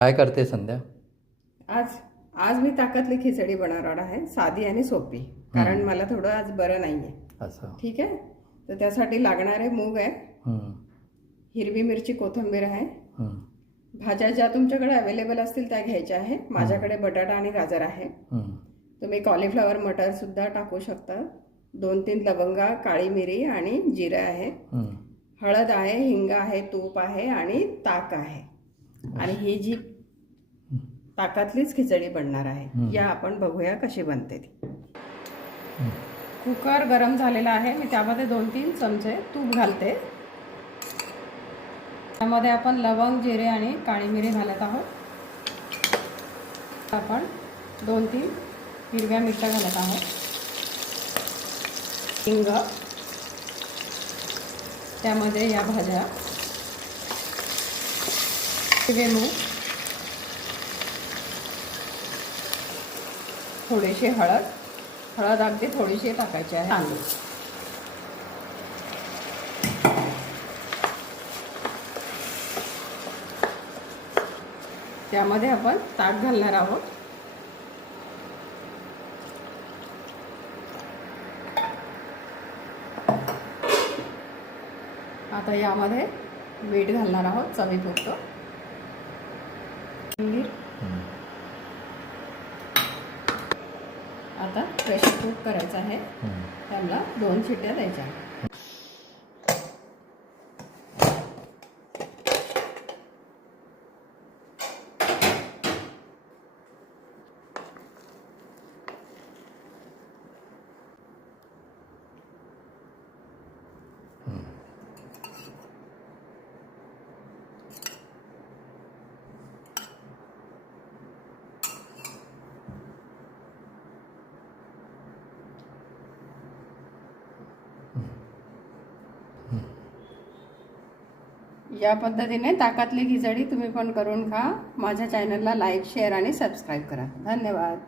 काय करते संध्या? आज आज मी ताकातली खिचडी बनवणार आहे, साधी आणि सोपी. कारण मला थोडं आज बरं नाहीये. असं. ठीक आहे. तर त्यासाठी लागणारे मूग आहे, हं, हिरवी मिरची, कोथिंबीर आहे. हं, भाज्या ज्या तुमच्याकडे अवेलेबल असतील त्या घ्यायच्या आहे. माझ्याकडे बटाटा आणि गाजर आहे. हं, तुम्ही कॉलीफ्लॉवर मटर सुद्धा टाकू शकता. 2-3 लवंगा, काळी मिरी आणि जिरे आहे. हं. हळद आहे, हिंग आहे, तूप आहे आणि ताक आहे. आणि ही जी ताकातलीच खिचडी बनणार आहे, या आपण बघूया कशी बनते ती. कुकर गरम झालेला आहे. मी त्यामध्ये 2-3 चमचे तूप घालते. त्यामध्ये आपण लवंग, जिरे आणि काळी मिरी घालत आहोत. आपण 2-3 हिरव्या मिरच्या घालत आहोत. हिंग, त्यामध्ये या भाज्या, हिरवे मूग, थोडीशी हळद अगदी थोडीशी टाकायची आहे. तांदूळ, त्यामध्ये आपण ताक घालणार आहोत. आता यामध्ये मीठ घालणार आहोत चवीपुरतं. आता प्रेशर कुक करायचं आहे. त्याला 2 शिट्ट्या द्यायच्या. या पद्धतीने ताकातली खिचडी तुम्ही पण करून खा. माझ्या चॅनलला लाईक, शेअर आणि सबस्क्राईब करा. धन्यवाद.